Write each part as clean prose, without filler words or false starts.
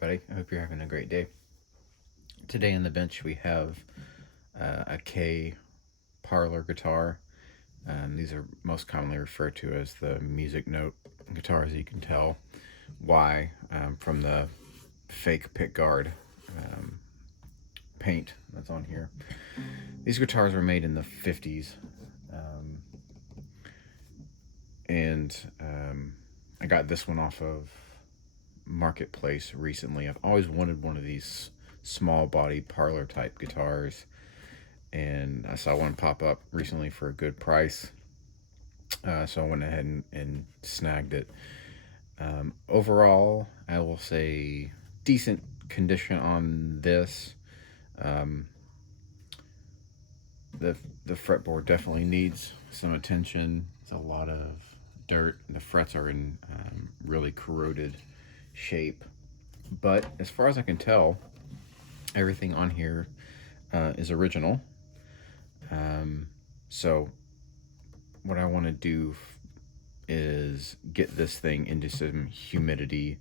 Everybody, I hope you're having a great day. Today on the bench we have a K parlor guitar. These are most commonly referred to as the music note guitars. You can tell why from the fake pickguard paint that's on here. These guitars were made in the 50s, and I got this one off of Marketplace recently. I've always wanted one of these small body parlor type guitars, and I saw one pop up recently for a good price, so I went ahead and snagged it. Overall, I will say decent condition on this. Um, the fretboard definitely needs some attention. It's a lot of dirt. The frets are in really corroded shape, but as far as I can tell, everything on here is original. So what I want to do is get this thing into some humidity.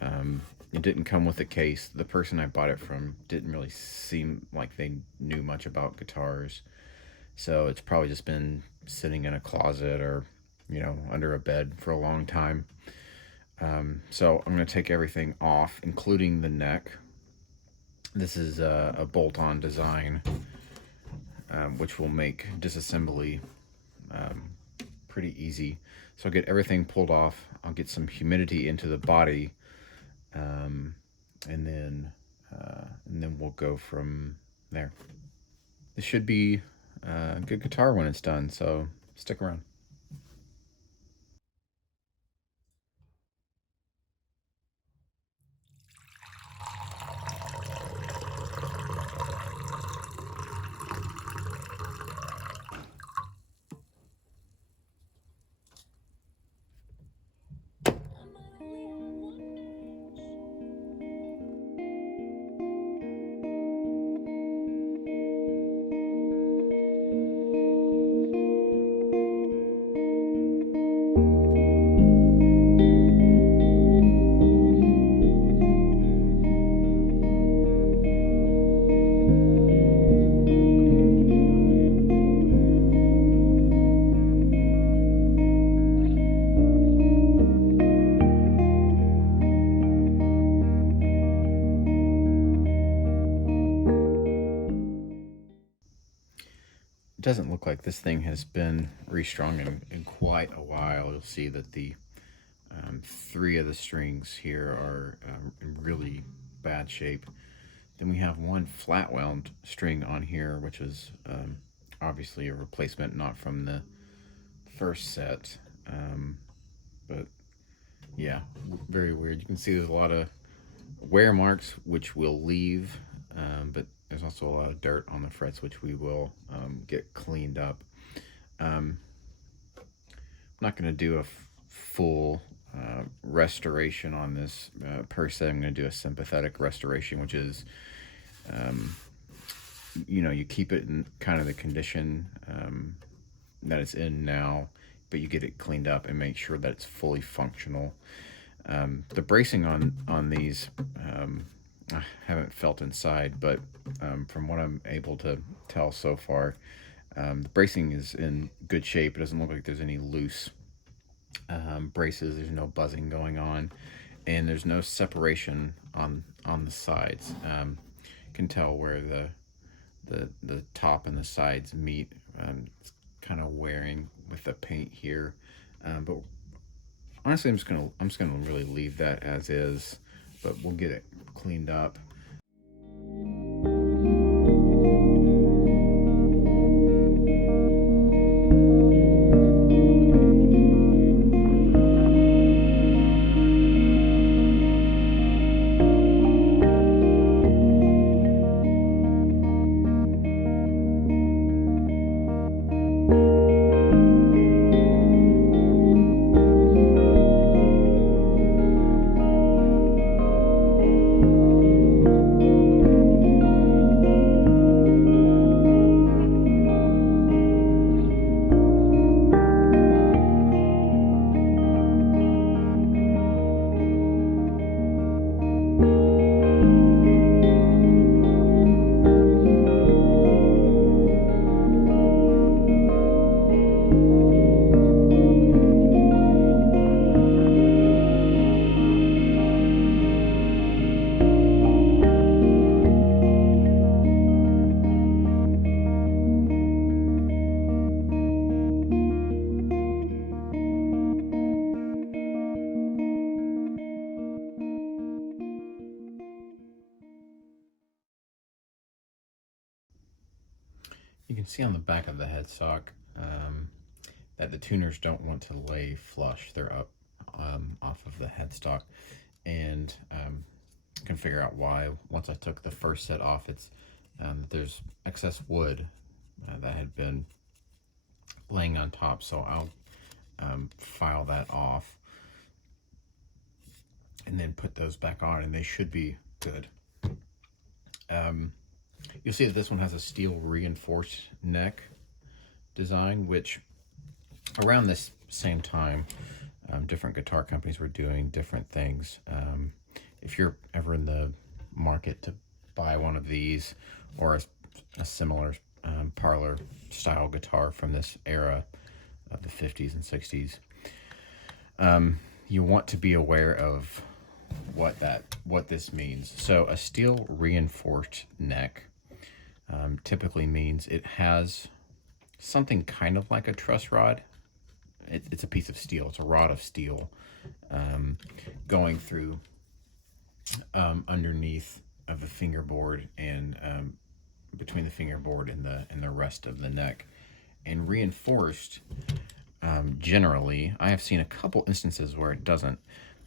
It didn't come with a case. The person I bought it from didn't really seem like they knew much about guitars, so it's probably just been sitting in a closet or under a bed for a long time. So I'm going to take everything off, including the neck. This is a bolt-on design, which will make disassembly pretty easy. So I'll get everything pulled off. I'll get some humidity into the body, and then we'll go from there. This should be a good guitar when it's done, so stick around. It doesn't look like this thing has been restrung in quite a while. You'll see that the three of the strings here are in really bad shape. Then we have one flat wound string on here, which is obviously a replacement, not from the first set. But yeah, very weird. You can see there's a lot of wear marks, which we'll leave, but there's also a lot of dirt on the frets, which we will get cleaned up. I'm not going to do a full restoration on this per se. I'm going to do a sympathetic restoration, which is, you keep it in kind of the condition that it's in now, but you get it cleaned up and make sure that it's fully functional. The bracing on these, I haven't felt inside, but from what I'm able to tell so far, the bracing is in good shape. It doesn't look like there's any loose braces. There's no buzzing going on, and there's no separation on the sides. You can tell where the top and the sides meet. It's kind of wearing with the paint here, but honestly, I'm just gonna really leave that as is, but we'll get it cleaned up. You can see on the back of the headstock that the tuners don't want to lay flush. They're up off of the headstock, and you can figure out why. Once I took the first set off, it's there's excess wood that had been laying on top, so I'll file that off and then put those back on, and they should be good. You'll see that this one has a steel reinforced neck design, which around this same time, different guitar companies were doing different things. If you're ever in the market to buy one of these or a similar parlor style guitar from this era of the 50s and 60s, you want to be aware of what this means. So a steel reinforced neck typically means it has something kind of like a truss rod. It's a piece of steel. It's a rod of steel going through underneath of the fingerboard and between the fingerboard and the rest of the neck. And reinforced, generally, I have seen a couple instances where it doesn't,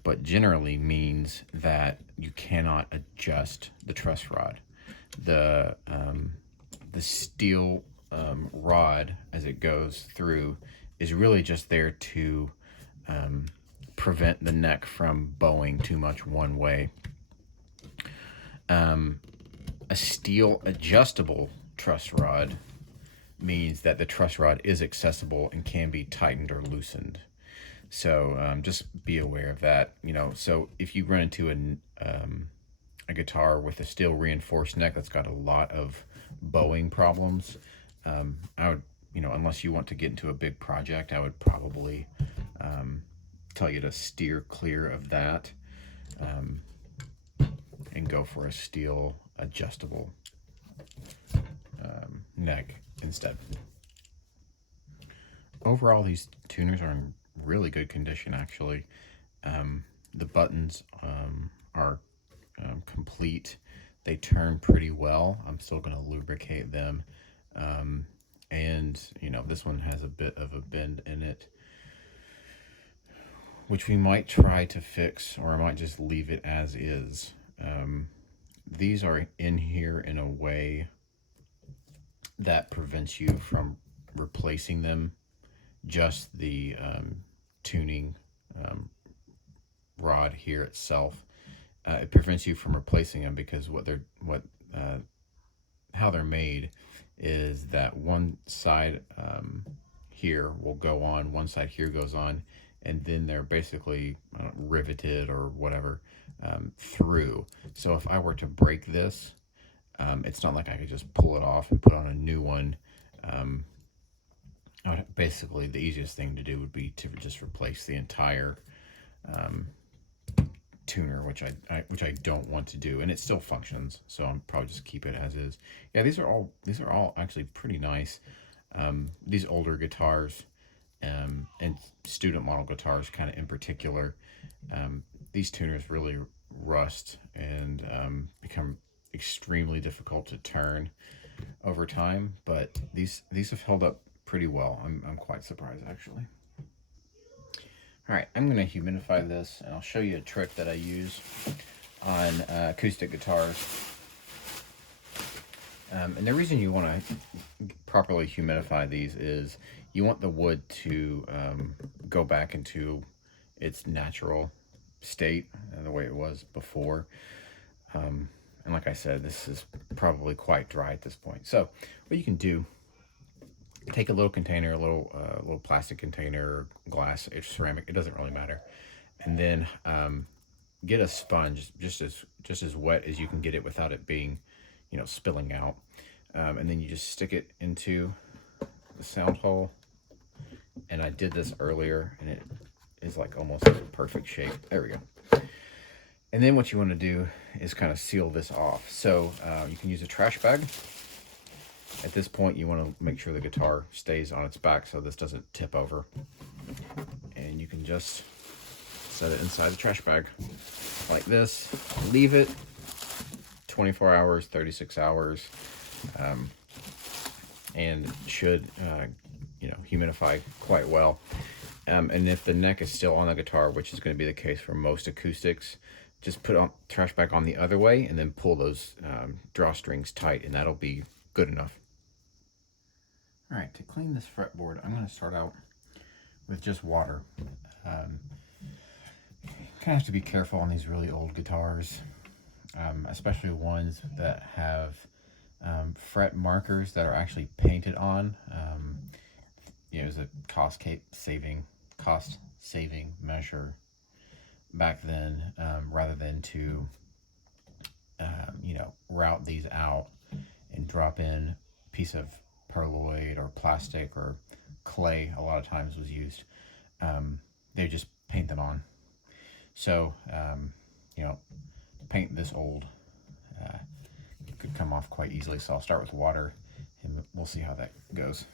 but generally means that you cannot adjust the truss rod. The steel rod, as it goes through, is really just there to prevent the neck from bowing too much one way. A steel adjustable truss rod means that the truss rod is accessible and can be tightened or loosened. So just be aware of that. So if you run into a guitar with a steel reinforced neck that's got a lot of bowing problems, I would, unless you want to get into a big project, I would probably tell you to steer clear of that and go for a steel adjustable neck instead. Overall, these tuners are in really good condition, actually. The buttons are complete. They turn pretty well. I'm still going to lubricate them. And, this one has a bit of a bend in it, which we might try to fix, or I might just leave it as is. These are in here in a way that prevents you from replacing them. Just the tuning rod here itself, it prevents you from replacing them, because how they're made is that one side here will go on, one side here goes on, and then they're basically riveted or whatever through. So if I were to break this, it's not like I could just pull it off and put on a new one. Basically, the easiest thing to do would be to just replace the entire tuner, which I don't want to do, and it still functions, so I'll probably just keep it as is. Yeah, these are all actually pretty nice. These older guitars and student model guitars, kind of in particular, these tuners really rust and become extremely difficult to turn over time. But these have held up pretty well. I'm quite surprised, actually. All right, I'm going to humidify this, and I'll show you a trick that I use on acoustic guitars. And the reason you want to properly humidify these is you want the wood to go back into its natural state, the way it was before. And like I said, this is probably quite dry at this point. So what you can do, take a little container, a little plastic container, glass, ceramic, it doesn't really matter, and then get a sponge just as wet as you can get it without it being, spilling out, and then you just stick it into the sound hole. And I did this earlier, and it is like almost a perfect shape. There we go. And then what you want to do is kind of seal this off. So you can use a trash bag. At this point, you want to make sure the guitar stays on its back so this doesn't tip over. And you can just set it inside the trash bag like this. Leave it 24 hours, 36 hours. and should, humidify quite well. And if the neck is still on the guitar, which is going to be the case for most acoustics, just put on trash back on the other way and then pull those drawstrings tight, and that'll be good enough. All right, to clean this fretboard, I'm going to start out with just water. Kind of have to be careful on these really old guitars, especially ones that have fret markers that are actually painted on. As a cost saving measure back then, rather than to route these out and drop in a piece of perlloid or plastic or clay. A lot of times was used. They just paint them on. So paint this old could come off quite easily. So I'll start with water and we'll see how that goes.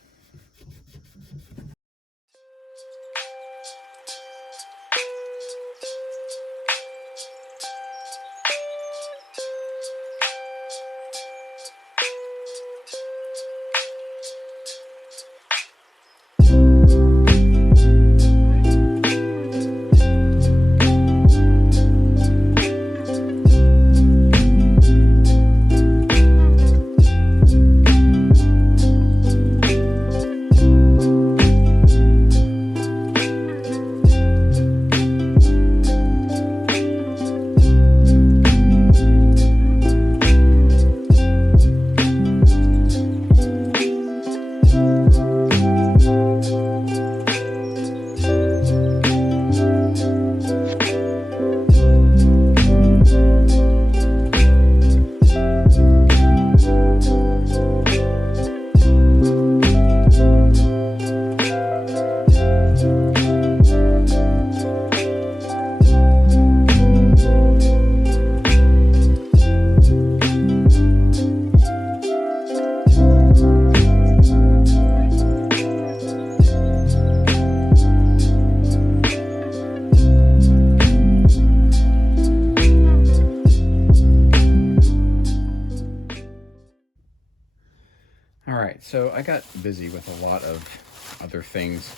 So I got busy with a lot of other things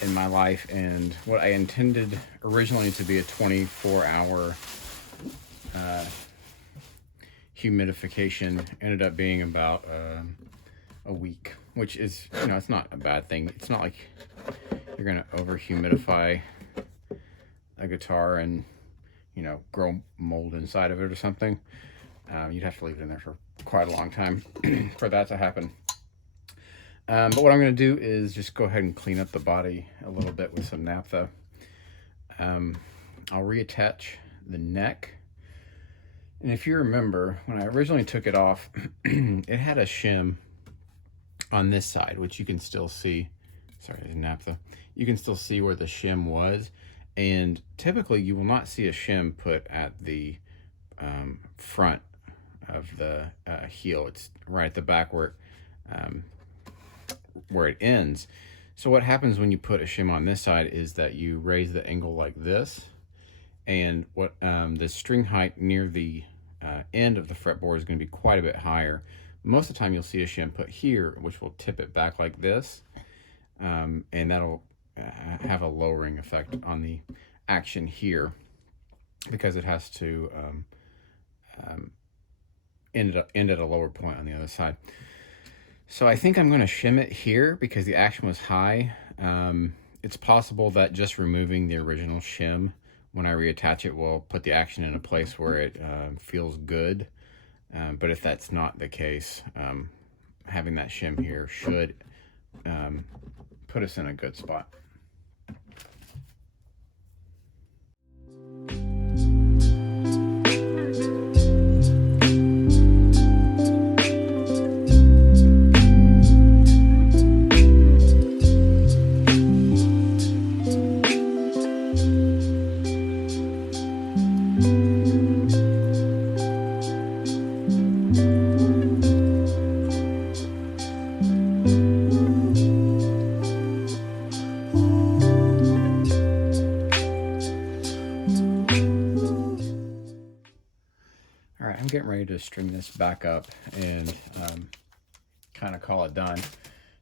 in my life, and what I intended originally to be a 24-hour humidification ended up being about a week, which is, it's not a bad thing. It's not like you're going to over humidify a guitar and, grow mold inside of it or something. You'd have to leave it in there for quite a long time for that to happen. But what I'm going to do is just go ahead and clean up the body a little bit with some naphtha. I'll reattach the neck. And if you remember, when I originally took it off, it had a shim on this side, which you can still see. Sorry, there's naphtha. You can still see where the shim was. And typically you will not see a shim put at the front of the heel. It's right at the back where it ends. So what happens when you put a shim on this side is that you raise the angle like this, and what the string height near the end of the fretboard is going to be quite a bit higher. Most of the time you'll see a shim put here, which will tip it back like this, and that'll have a lowering effect on the action here because it has to end at a lower point on the other side. So I think I'm going to shim it here because the action was high. It's possible that just removing the original shim when I reattach it will put the action in a place where it feels good. But if that's not the case, having that shim here should put us in a good spot. Getting ready to string this back up, and kind of call it done.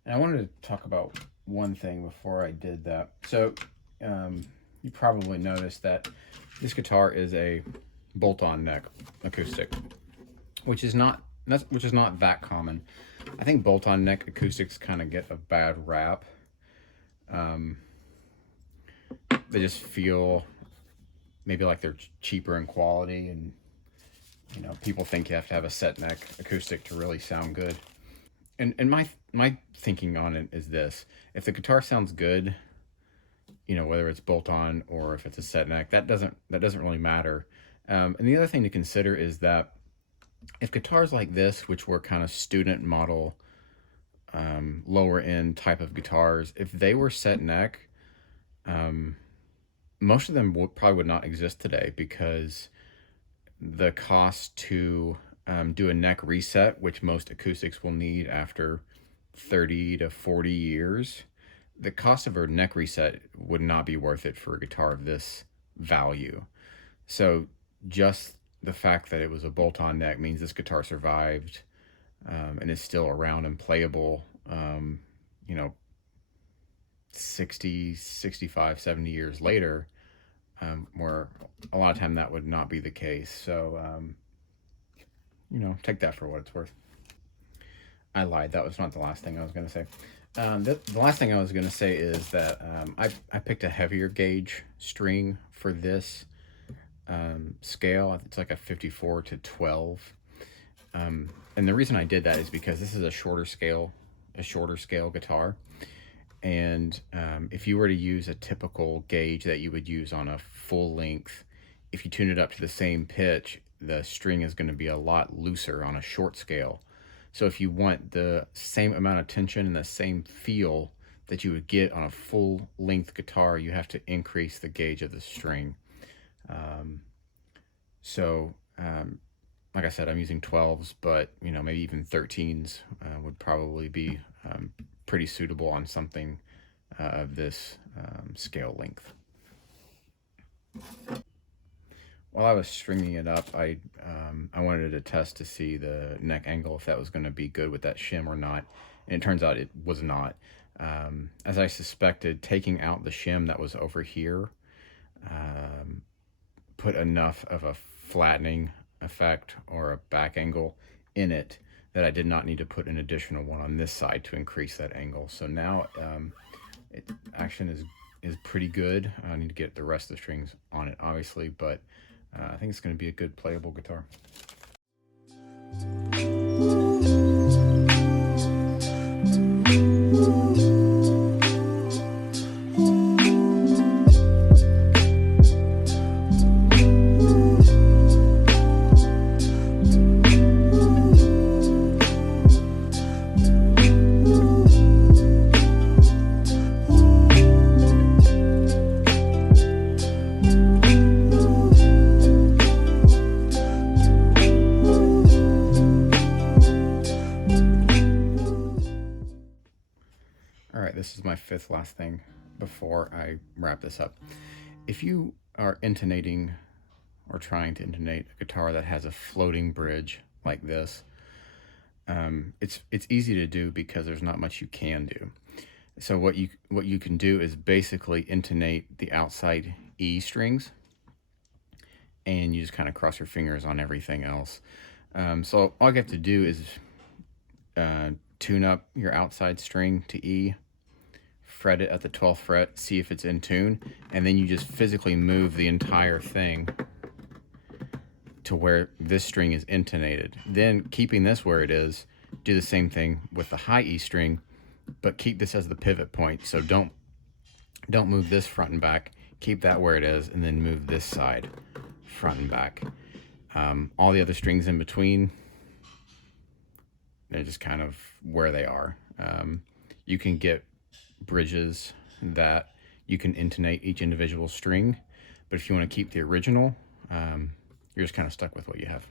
And I wanted to talk about one thing before I did that. So you probably noticed that this guitar is a bolt-on neck acoustic, which is not that common. I think bolt-on neck acoustics kind of get a bad rap. They just feel maybe like they're cheaper in quality, and you know, people think you have to have a set neck acoustic to really sound good. And my thinking on it is this: if the guitar sounds good, you know, whether it's bolt-on or if it's a set neck, that doesn't really matter. And the other thing to consider is that if guitars like this, which were kind of student model, lower end type of guitars, if they were set neck, most of them probably would not exist today, because the cost to do a neck reset, which most acoustics will need after 30 to 40 years, the cost of a neck reset would not be worth it for a guitar of this value. So just the fact that it was a bolt-on neck means this guitar survived and is still around and playable, you know, 60, 65, 70 years later, where a lot of time that would not be the case. So, you know, take that for what it's worth. I lied. That was not the last thing I was going to say. The last thing I was going to say is that I picked a heavier gauge string for this scale. It's like a 54 to 12. And the reason I did that is because this is a shorter scale guitar. And if you were to use a typical gauge that you would use on a full length, if you tune it up to the same pitch, the string is going to be a lot looser on a short scale. So if you want the same amount of tension and the same feel that you would get on a full length guitar, you have to increase the gauge of the string. Like I said, I'm using 12s, but you know, maybe even 13s would probably be pretty suitable on something of this scale length. While I was stringing it up, I wanted to test to see the neck angle, if that was going to be good with that shim or not, and it turns out it was not. As I suspected, taking out the shim that was over here put enough of a flattening effect or a back angle in it that I did not need to put an additional one on this side to increase that angle. So now action is pretty good. I need to get the rest of the strings on it, obviously, but I think it's going to be a good playable guitar. All right, this is my fifth last thing before I wrap this up. If you are intonating or trying to intonate a guitar that has a floating bridge like this, it's easy to do because there's not much you can do. So what you can do is basically intonate the outside E strings, and you just kind of cross your fingers on everything else. So all you have to do is tune up your outside string to E, fret it at the 12th fret, see if it's in tune, and then you just physically move the entire thing to where this string is intonated. Then, keeping this where it is, do the same thing with the high E string, but keep this as the pivot point. So don't move this front and back, keep that where it is, and then move this side front and back. All the other strings in between, they're just kind of where they are. You can get bridges that you can intonate each individual string, but if you want to keep the original, you're just kind of stuck with what you have.